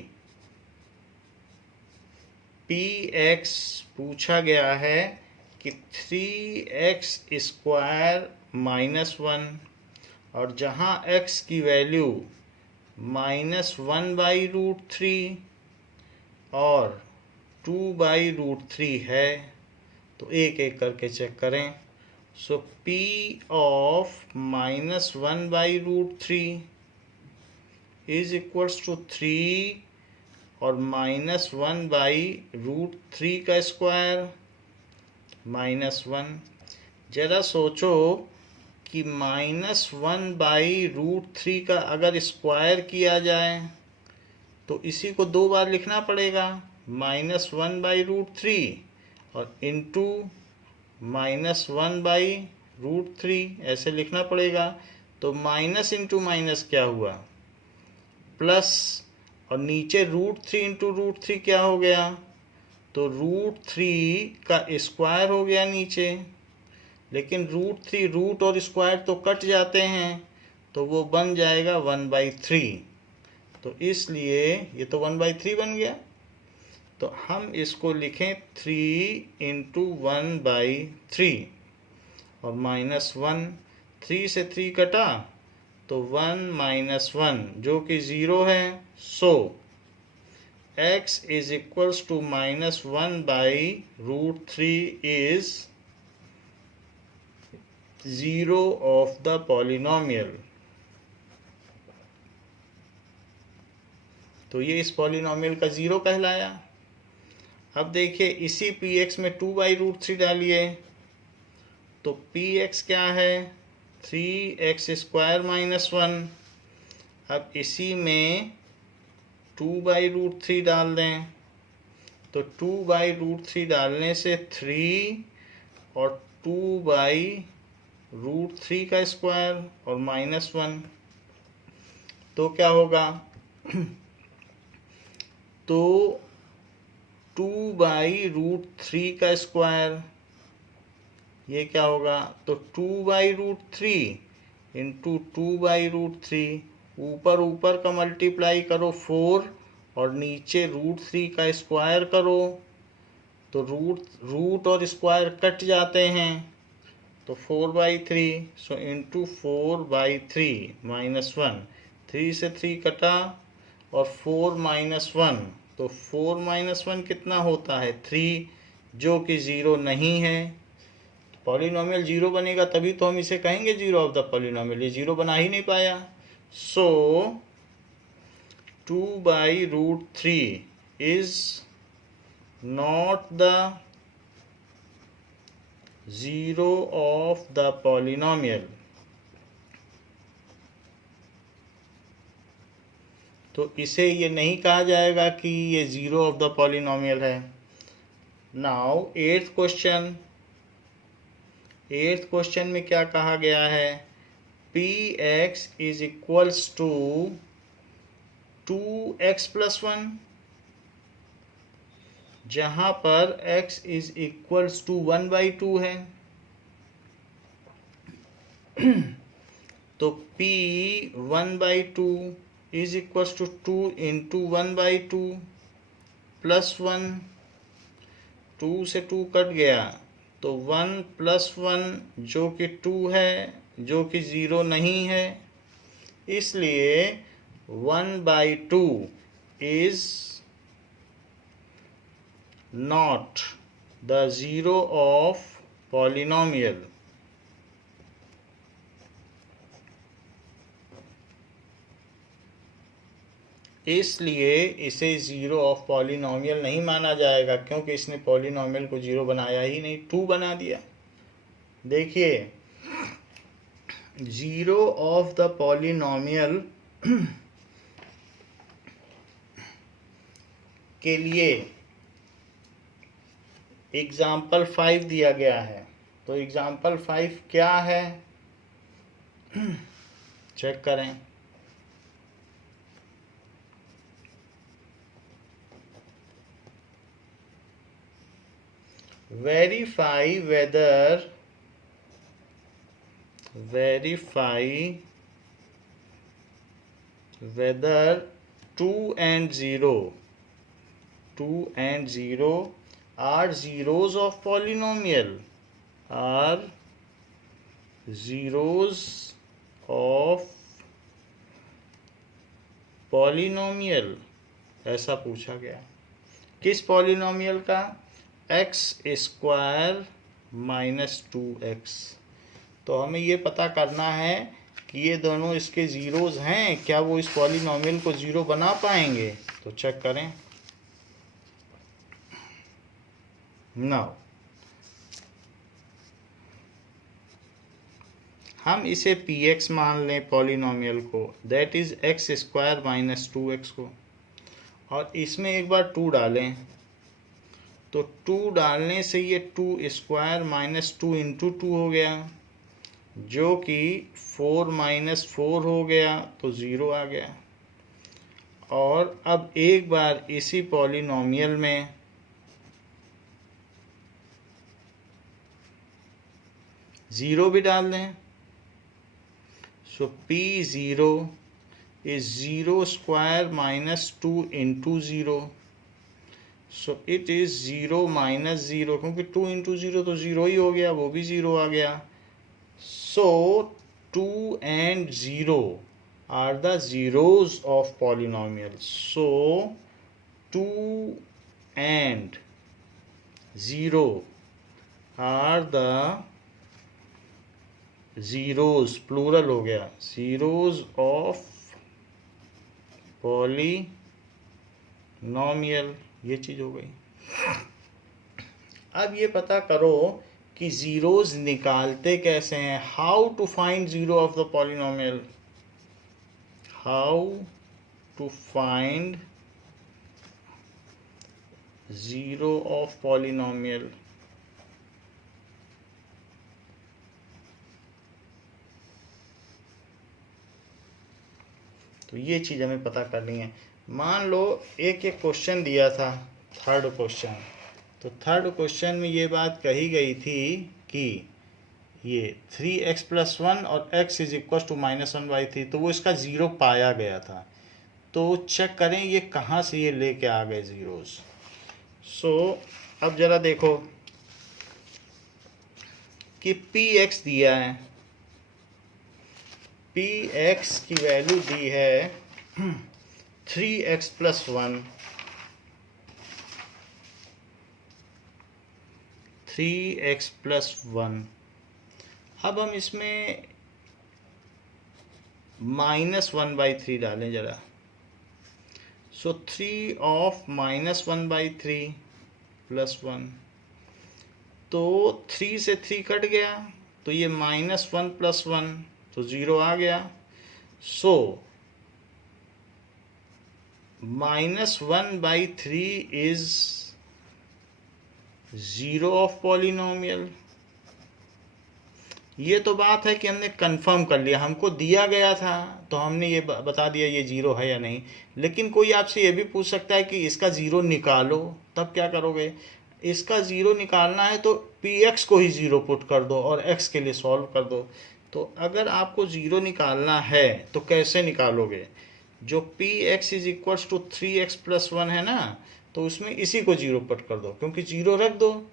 पी एक्स पूछा गया है कि 3x स्क्वायर माइनस 1 और जहाँ x की वैल्यू माइनस 1 बाई रूट 3 और 2 बाई रूट 3 है, तो एक एक करके चेक करें। So p of minus 1 by root 3 is equals to 3 और माइनस 1 बाई रूट 3 का स्क्वायर माइनस 1। ज़रा सोचो कि माइनस 1 बाई रूट 3 का अगर स्क्वायर किया जाए तो इसी को 2 बार लिखना पड़ेगा, माइनस 1 बाई रूट 3 और इंटू माइनस 1 बाई रूट 3 ऐसे लिखना पड़ेगा। तो माइनस इंटू माइनस क्या हुआ प्लस, और नीचे रूट 3 इंटू रूट 3 क्या हो गया, तो रूट 3 का स्क्वायर हो गया नीचे, लेकिन रूट 3 रूट और स्क्वायर तो कट जाते हैं, तो वो बन जाएगा 1/3। तो इसलिए ये तो 1/3 बन गया, तो हम इसको लिखें 3 इंटू 1/3 और माइनस 1, 3 से 3 कटा तो 1 माइनस 1 जो कि 0 है। So x is equals to minus 1 by root 3 is 0 of the polynomial. तो ये इस पॉलिनोमियल का 0 कहलाया। अब देखिए इसी px में 2 बाई रूट 3 डालिए, तो px क्या है 3x स्क्वायर माइनस 1। अब इसी में 2 बाई रूट 3 डाल दें, तो 2/√3 डालने से 3 और 2/√3 का स्क्वायर और -1, तो क्या होगा? तो 2/√3 का स्क्वायर, ये क्या होगा? तो 2/√3 इंटू 2/√3, ऊपर ऊपर का मल्टीप्लाई करो 4 और नीचे √3 का स्क्वायर करो, तो रूट और स्क्वायर कट जाते हैं, तो 4/3, सो इंटू 4/3 -1, 3 से 3 कटा और 4 -1, तो 4 -1 कितना होता है? 3, जो कि 0 नहीं है। पॉलिनॉमियल 0 बनेगा तभी तो हम इसे कहेंगे 0 ऑफ द पॉलिनॉमियल, ये 0 बना ही नहीं पाया। सो 2/√3 is not the 0 of the polynomial। तो इसे ये नहीं कहा जाएगा कि ये 0 ऑफ द पॉलिनॉमियल है। नाउ एट्थ क्वेश्चन में क्या कहा गया है? px is equals to 2x+1, जहां पर x इज इक्वल्स टू 1/2 है। तो p 1/2 is equals to 2 into 1/2 plus 1, 2 से 2 कट गया, तो 1 + 1 जो कि 2 है, जो कि 0 नहीं है, इसलिए 1/2 is not the 0 of polynomial। इसलिए इसे 0 ऑफ पॉलिनॉमियल नहीं माना जाएगा, क्योंकि इसने पॉलिनॉमियल को 0 बनाया ही नहीं, 2 बना दिया। देखिए 0 ऑफ द पॉलिनॉमियल के लिए एग्जाम्पल 5 दिया गया है। तो एग्जाम्पल 5 क्या है? चेक करें। verify whether 2 and 0 are zeros of polynomial, are zeros of polynomial, ऐसा पूछा गया। किस पॉलिनॉमियल का? x² - 2x। तो हमें ये पता करना है कि ये दोनों इसके ज़ीरोज़ हैं, क्या वो इस पॉलिनॉमियल को 0 बना पाएंगे? तो चेक करें। नाउ हम इसे px मान लें पॉलिनॉमियल को, दैट इज x² - 2x को, और इसमें एक बार 2 डालें, तो 2 डालने से ये 2² - 2 इंटू 2 हो गया, जो कि 4 - 4 हो गया, तो 0 आ गया। और अब एक बार इसी पॉलिनॉमियल में ज़ीरो भी डाल दें, सो p0 is 0² - 2 into 0, so it is 0 - 0, क्योंकि 2 इंटू 0 तो 0 ही हो गया, वो भी 0 आ गया। सो 2 and 0 are the zeros of polynomial, so 2 and 0 are the zeros, plural हो गया, zeros of polynomial, ये चीज हो गई। अब ये पता करो कि जीरोज निकालते कैसे हैं। How to find 0 of the polynomial, how to find zero of polynomial. तो ये चीज़ हमें पता करनी है। मान लो एक क्वेश्चन दिया था, थर्ड क्वेश्चन। तो थर्ड क्वेश्चन में ये बात कही गई थी कि ये 3x+1 और x इज इक्वल टू -1/3, तो वो इसका ज़ीरो पाया गया था। तो चेक करें ये कहाँ से ये लेके आ गए ज़ीरोज़। सो अब ज़रा देखो कि px दिया है, px की वैल्यू दी है 3x+1, 3x+1। अब हम इसमें -1/3 डालें ज़रा। सो 3 ऑफ -1/3 +1, तो 3 से 3 कट गया, तो ये -1 + 1 तो 0 आ गया। सो -1/3 इज 0 ऑफ पॉलिनोमियल। ये तो बात है कि हमने कंफर्म कर लिया, हमको दिया गया था तो हमने ये बता दिया ये ज़ीरो है या नहीं। लेकिन कोई आपसे ये भी पूछ सकता है कि इसका ज़ीरो निकालो, तब क्या करोगे? इसका ज़ीरो निकालना है तो px को ही ज़ीरो पुट कर दो और x के लिए सॉल्व कर दो। तो अगर आपको ज़ीरो निकालना है तो कैसे निकालोगे? जो px is equals to 3x+1 है ना, तो उसमें इसी को ज़ीरो पुट कर दो, क्योंकि ज़ीरो रख दो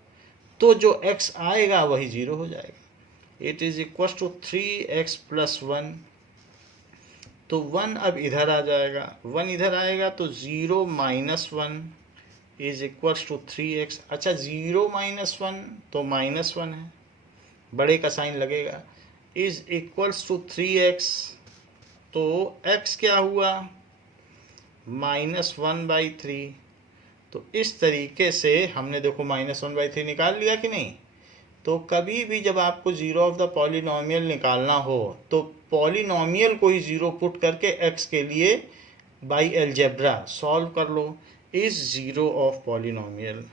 तो जो x आएगा वही ज़ीरो हो जाएगा। It is equal to 3x+1, तो 1 अब इधर आ जाएगा, 1 इधर आएगा तो 0 - 1 इज इक्वल टू 3x। अच्छा 0 - 1 तो -1 है, बड़े का साइन लगेगा, इज इक्वल्स टू 3x। तो x क्या हुआ? -1/3। तो इस तरीके से हमने देखो -1/3 निकाल लिया कि नहीं। तो कभी भी जब आपको ज़ीरो ऑफ द पॉलिनोमियल निकालना हो तो पॉलिनोमियल को ही ज़ीरो पुट करके x के लिए बाई एलजेब्रा सॉल्व कर लो। Is zero of polynomial,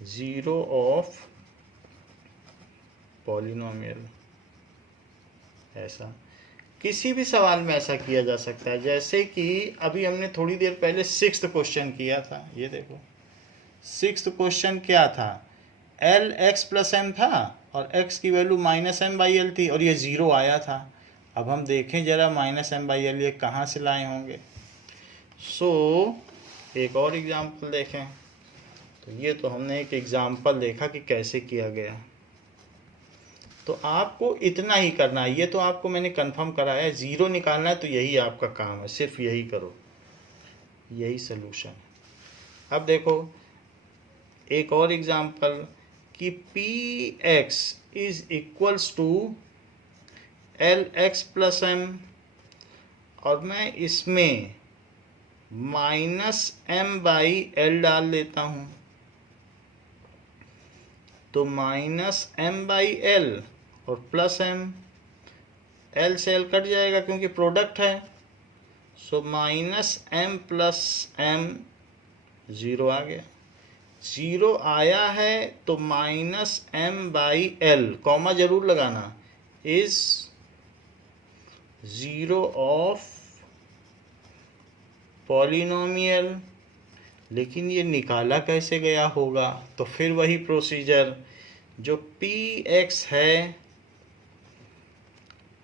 zero of polynomial. ऐसा किसी भी सवाल में ऐसा किया जा सकता है, जैसे कि अभी हमने थोड़ी देर पहले सिक्स्थ क्वेश्चन किया था। ये देखो सिक्स्थ क्वेश्चन क्या था, Lx+m था और x की वैल्यू -m/l थी और ये ज़ीरो आया था। अब हम देखें ज़रा -m/l ये कहाँ से लाए होंगे। सो एक और एग्जांपल देखें। तो ये तो हमने एक एग्जांपल देखा कि कैसे किया गया। तो आपको इतना ही करना है, ये तो आपको मैंने कंफर्म कराया है, ज़ीरो निकालना है तो यही आपका काम है, सिर्फ यही करो, यही सोल्यूशन। अब देखो एक और एग्जांपल कि px is equals to Lx+m और मैं इसमें -m/l डाल देता हूँ। तो -m/l और +m, l से l कट जाएगा क्योंकि प्रोडक्ट है। सो -m + m 0 आ गया। 0 आया है तो -m/l कॉमा जरूर लगाना, इज 0 ऑफ पॉलिनोमियल। लेकिन ये निकाला कैसे गया होगा? तो फिर वही प्रोसीजर, जो px है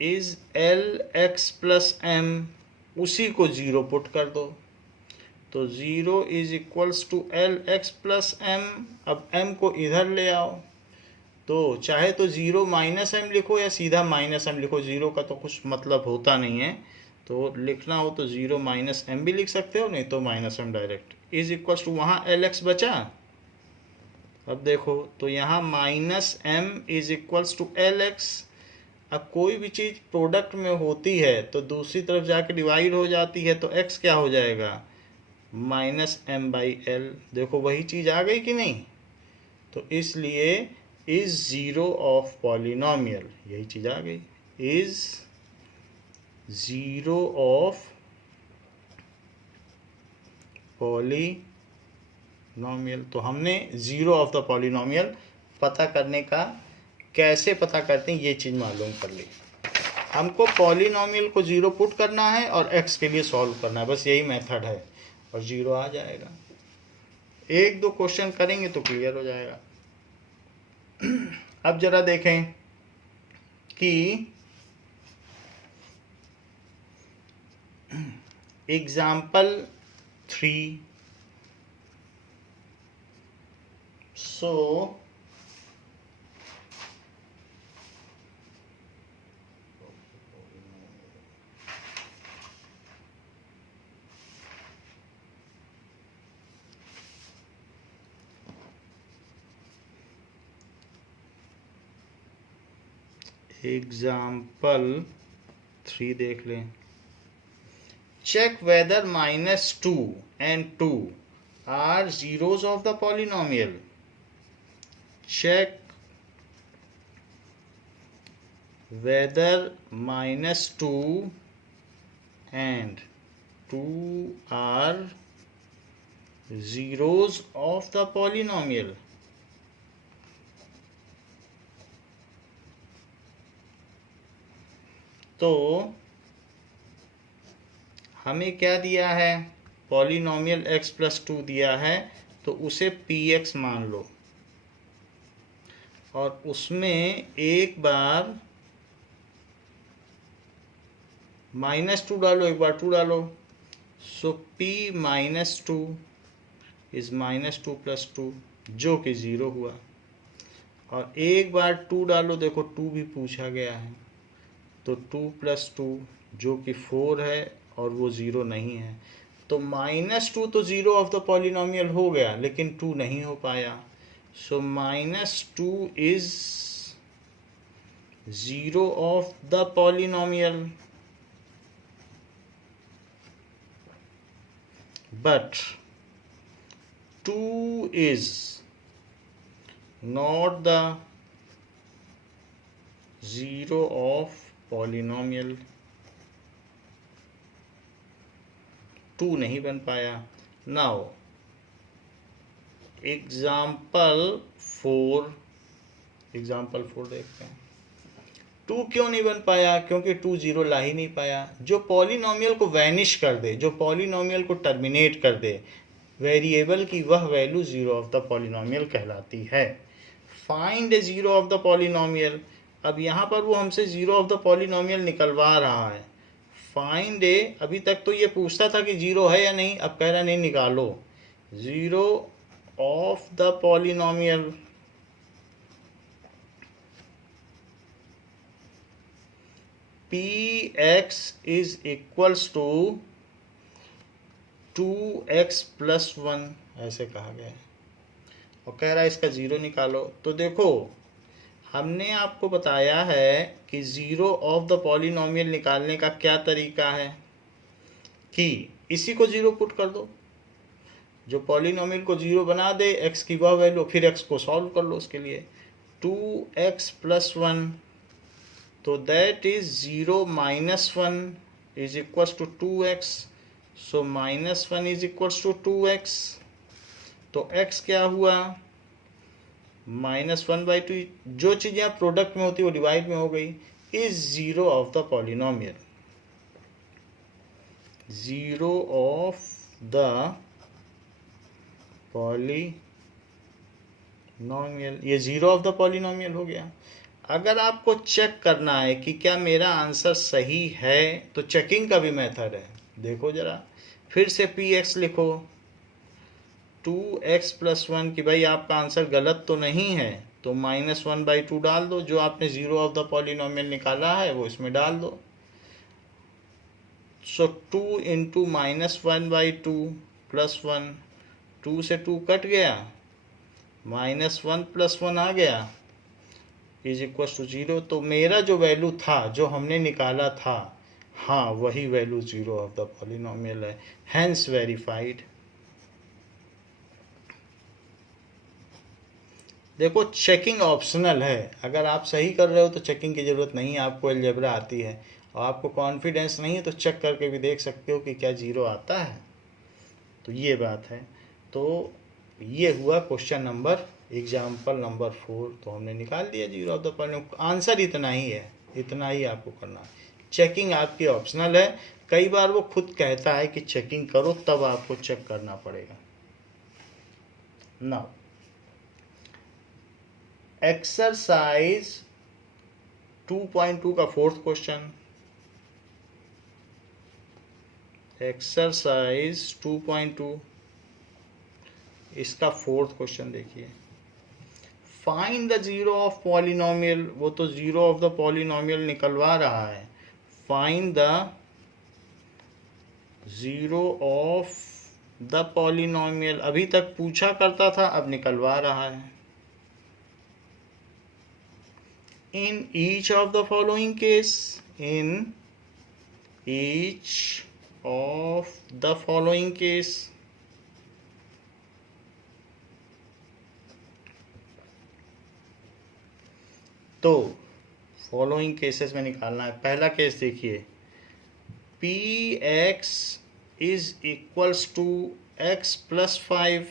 इज Lx+m, उसी को 0 पुट कर दो। तो 0 इज इक्वल्स टू Lx+m। अब m को इधर ले आओ, तो चाहे तो 0 -m लिखो या सीधा -m लिखो, 0 का तो कुछ मतलब होता नहीं है। तो लिखना हो तो 0 -m भी लिख सकते हो, नहीं तो -m direct. Is equals to वहाँ Lx बचा। अब देखो तो यहाँ -m is equals to Lx। अब कोई भी चीज़ प्रोडक्ट में होती है तो दूसरी तरफ जाके डिवाइड हो जाती है, तो x क्या हो जाएगा? -m/l। देखो वही चीज़ आ गई कि नहीं। तो इसलिए इज 0 ऑफ पॉलिनोमियल, यही चीज़ आ गई, इज 0 ऑफ पॉलिनोमियल। पॉलिनोमियल। तो हमने ज़ीरो ऑफ द पॉलिनोमियल पता करने का, कैसे पता करते हैं ये चीज़ मालूम कर ली। हमको पॉलिनोमियल को ज़ीरो पुट करना है और एक्स के लिए सॉल्व करना है, बस यही मेथड है और ज़ीरो आ जाएगा। एक दो क्वेश्चन करेंगे तो क्लियर हो जाएगा। अब जरा देखें कि एग्जाम्पल 3। सो एग्जाम्पल 3 देख लें। Check whether -2 and 2 are zeros of the polynomial. Check whether -2 and 2 are zeros of the polynomial. तो हमें क्या दिया है, पॉलिनोमियल x प्लस 2 दिया है, तो उसे px मान लो और उसमें एक बार -2 डालो, एक बार 2 डालो। सो p -2 इज -2 + 2 जो कि 0 हुआ, और एक बार 2 डालो, देखो 2 भी पूछा गया है, तो 2 + 2 जो कि 4 है और वो 0 नहीं है। तो -2 तो 0 ऑफ द पॉलिनोमियल हो गया, लेकिन 2 नहीं हो पाया। सो -2 is 0 of the polynomial, but 2 is not the 0 of polynomial। 2 नहीं बन पाया। नाउ एग्जाम्पल 4 देखते हैं। 2 क्यों नहीं बन पाया, क्योंकि 2 0 ला ही नहीं पाया। जो पॉलिनोमियल को वैनिश कर दे, जो पॉलिनोमियल को टर्मिनेट कर दे, वेरिएबल की वह वैल्यू 0 ऑफ द पॉलिनोमियल कहलाती है। Find A 0 of the polynomial. अब यहाँ पर वो हमसे 0 ऑफ द पॉलिनोमियल निकलवा रहा है। फाइंड ए, अभी तक तो ये पूछता था कि 0 है या नहीं, अब कह रहा नहीं निकालो 0 of the polynomial. px is equals to 2x + 1 ऐसे कहा गया है, और कह रहा है इसका 0 निकालो। तो देखो हमने आपको बताया है कि 0 ऑफ द पॉलिनोमियल निकालने का क्या तरीका है, कि इसी को 0 पुट कर दो, जो पॉलिनोमियल को 0 बना दे, x की वह वैल्यू, फिर x को सॉल्व कर लो उसके लिए। 2x + 1, तो that is 0 - 1 is equals to 2x। So -1 is equals to 2x। तो x क्या हुआ, -1/2। जो चीज़ें प्रोडक्ट में होती है वो डिवाइड में हो गई। Is 0 of the polynomial, 0 of the polynomial, ये 0 ऑफ द पॉलिनोमियल हो गया। अगर आपको चेक करना है कि क्या मेरा आंसर सही है, तो चेकिंग का भी मेथड है। देखो जरा, फिर से px लिखो, 2x + 1, कि भाई आपका आंसर गलत तो नहीं है, तो -1/2 डाल दो, जो आपने 0 ऑफ द पॉलिनोमियल निकाला है वो इसमें डाल दो। सो 2 × -1/2 + 1, 2 से 2 कट गया, -1 + 1 आ गया, इज इक्वल टू 0। तो मेरा जो वैल्यू था, जो हमने निकाला था, हाँ वही वैल्यू 0 ऑफ द पॉलिनोमियल है, हैंस वेरीफाइड। देखो चेकिंग ऑप्शनल है, अगर आप सही कर रहे हो तो चेकिंग की ज़रूरत नहीं है, आपको अलजेब्रा आती है, और आपको कॉन्फिडेंस नहीं है तो चेक करके भी देख सकते हो कि क्या 0 आता है। तो ये बात है। तो ये हुआ क्वेश्चन नंबर एग्जाम्पल नंबर 4। तो हमने निकाल दिया zero of the polynomial. Answer इतना ही है, इतना ही आपको करना है। चेकिंग आपकी ऑप्शनल है। कई बार वो खुद कहता है कि चेकिंग करो, तब आपको चेक करना पड़ेगा। नाउ एक्सरसाइज 2.2 का फोर्थ क्वेश्चन। एक्सरसाइज 2.2 इसका फोर्थ क्वेश्चन देखिए। Find the zero of polynomial. वो तो जीरो ऑफ द पॉलिनोमियल निकलवा रहा है। Find the zero of the polynomial. अभी तक पूछा करता था, अब निकलवा रहा है। In each of the following case, in each of the following case, तो फॉलोइंग केसेस में निकालना है। पहला केस देखिए, p x is equals to x plus 5,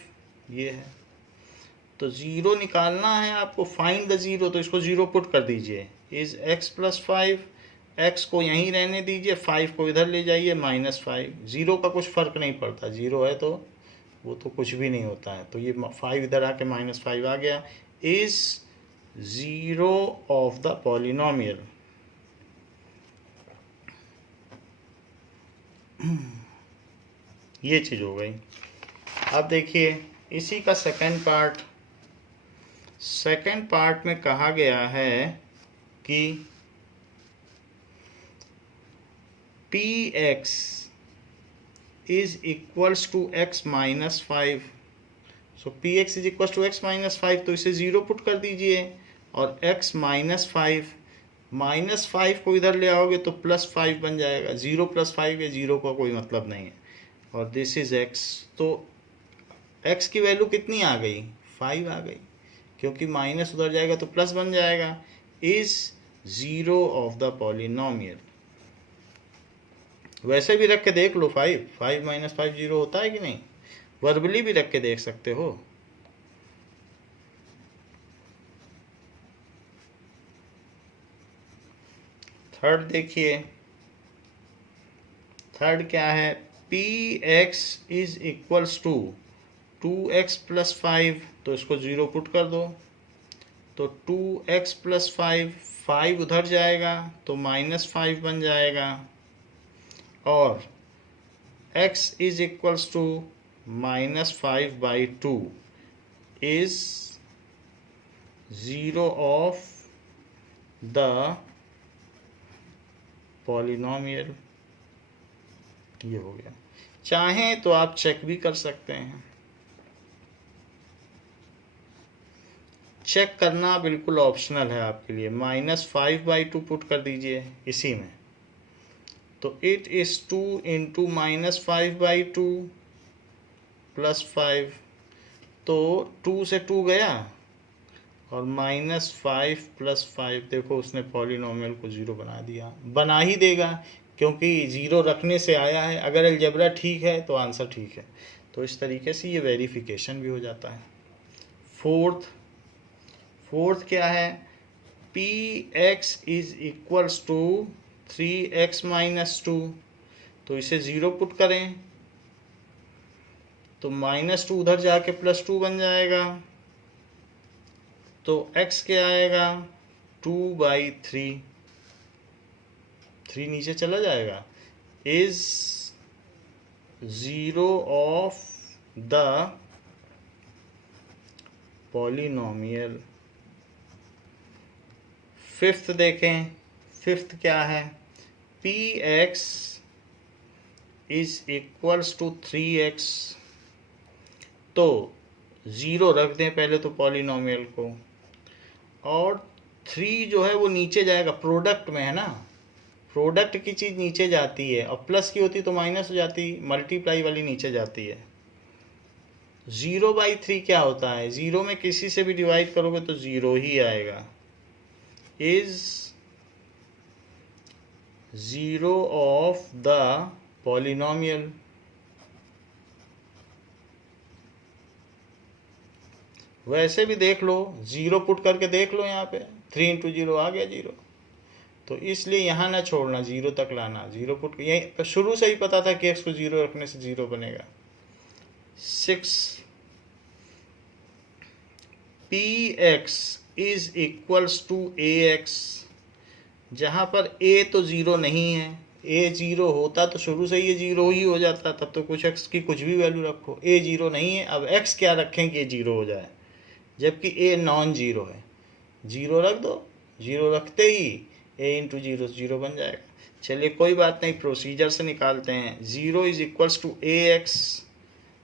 ये है। तो ज़ीरो निकालना है आपको, फाइंड द ज़ीरो। तो इसको ज़ीरो पुट कर दीजिए। इज एक्स प्लस 5, एक्स को यहीं रहने दीजिए, 5 को इधर ले जाइए, -5। ज़ीरो का कुछ फ़र्क नहीं पड़ता, ज़ीरो है तो वो तो कुछ भी नहीं होता है। तो ये 5 इधर आके -5 आ गया। Is zero of the polynomial. ये चीज हो गई। अब देखिए इसी का सेकंड पार्ट। सेकंड पार्ट में कहा गया है कि p x is equals to x minus 5। सो p x is equal to x minus 5, तो इसे ज़ीरो पुट कर दीजिए। और x -5, -5 को इधर ले आओगे तो +5 बन जाएगा। 0 + 5 है, 0 का कोई मतलब नहीं है। और दिस इज x। तो x की वैल्यू कितनी आ गई? 5 आ गई, क्योंकि माइनस उधर जाएगा तो प्लस बन जाएगा। Is zero of the polynomial. वैसे भी रख के देख लो, 5 -5 0 होता है कि नहीं। वर्बली भी रख के देख सकते हो। थर्ड देखिए, थर्ड क्या है? P x is equals to 2x + 5, तो इसको ज़ीरो पुट कर दो। तो 2x + 5, 5 उधर जाएगा तो -5 बन जाएगा। और x is equals to -5/2 is zero of the polynomial. ये हो गया। चाहें तो आप चेक भी कर सकते हैं। चेक करना बिल्कुल ऑप्शनल है आपके लिए। -5/2 पुट कर दीजिए इसी में। तो इट इज 2 × -5/2 + 5। तो 2 से 2 गया और -5 + 5। देखो उसने पॉलिनोमियल को ज़ीरो बना दिया, बना ही देगा क्योंकि ज़ीरो रखने से आया है। अगर अलजेब्रा ठीक है तो आंसर ठीक है। तो इस तरीके से ये वेरिफिकेशन भी हो जाता है। फोर्थ क्या है? P x is equals to 3x - 2। तो इसे ज़ीरो पुट करें तो -2 उधर जाके +2 बन जाएगा। तो x क्या आएगा? 2/3। 3 नीचे चला जाएगा। Is zero of the polynomial. Fifth देखें, फिफ्थ क्या है? P x is equals to 3x। तो ज़ीरो रख दें पहले तो पॉलिनोमियल को, और 3 जो है वो नीचे जाएगा, प्रोडक्ट में है ना। प्रोडक्ट की चीज़ नीचे जाती है, और प्लस की होती तो माइनस हो जाती, मल्टीप्लाई वाली नीचे जाती है। 0/3 क्या होता है? ज़ीरो में किसी से भी डिवाइड करोगे तो ज़ीरो ही आएगा। Is zero of the polynomial. वैसे भी देख लो, 0 पुट करके देख लो, यहाँ पे 3 इंटू 0 आ गया 0। तो इसलिए यहाँ ना छोड़ना, 0 तक लाना। 0 पुट यही शुरू से ही पता था कि x को 0 रखने से 0 बनेगा। 6 px is equals to ax, जहाँ पर a तो 0 नहीं है, a 0 होता तो शुरू से ये 0 ही हो जाता, तब तो कुछ x की कुछ भी वैल्यू रखो। a 0 नहीं है, अब x क्या रखें कि 0 हो जाए, जबकि a नॉन 0 है। 0 रख दो, 0 रखते ही a इंटू 0 0 बन जाएगा। चलिए कोई बात नहीं, प्रोसीजर से निकालते हैं। 0 इज इक्वल्स टू ax,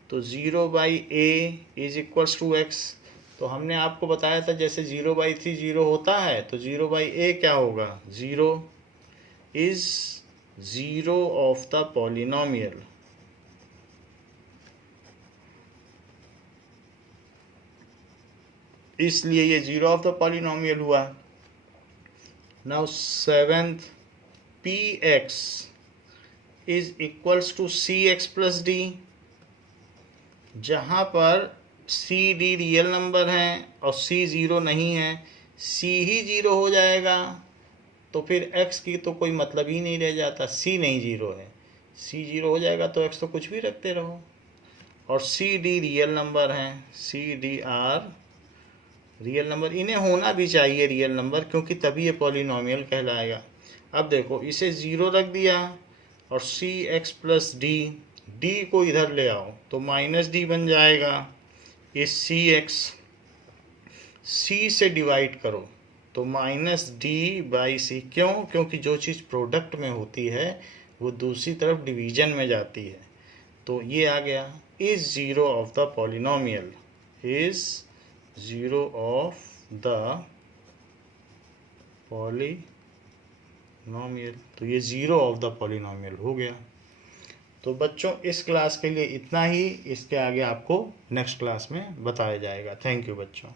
तो 0 by a is equals to x। तो हमने आपको बताया था जैसे 0/3 0 होता है, तो 0 बाई a क्या होगा, 0 इज 0 ऑफ द पॉलिनोमियल। इसलिए ये 0 ऑफ द पॉलिनोमियल हुआ। Now 7th px is equals to cx plus d, जहाँ पर c d रियल नंबर हैं और c 0 नहीं है, c ही 0 हो जाएगा, तो फिर x की तो कोई मतलब ही नहीं रह जाता। c नहीं 0 है, c 0 हो जाएगा तो x तो कुछ भी रखते रहो। और c d रियल नंबर हैं, c d are real number, इन्हें होना भी चाहिए रियल नंबर, क्योंकि तभी ये पॉलिनोमियल कहलाएगा। अब देखो इसे 0 रख दिया और cx प्लस d को इधर ले आओ तो माइनस d बन जाएगा। इस cx c से डिवाइड करो तो माइनस d बाई सी। क्यों? क्योंकि जो चीज़ प्रोडक्ट में होती है वो दूसरी तरफ डिवीजन में जाती है। तो ये आ गया, is 0 of the polynomial, is 0 of the polynomial. तो ये 0 ऑफ द पॉलिनोमियल हो गया। तो बच्चों इस क्लास के लिए इतना ही, इसके आगे आपको नेक्स्ट क्लास में बताया जाएगा। थैंक यू बच्चों।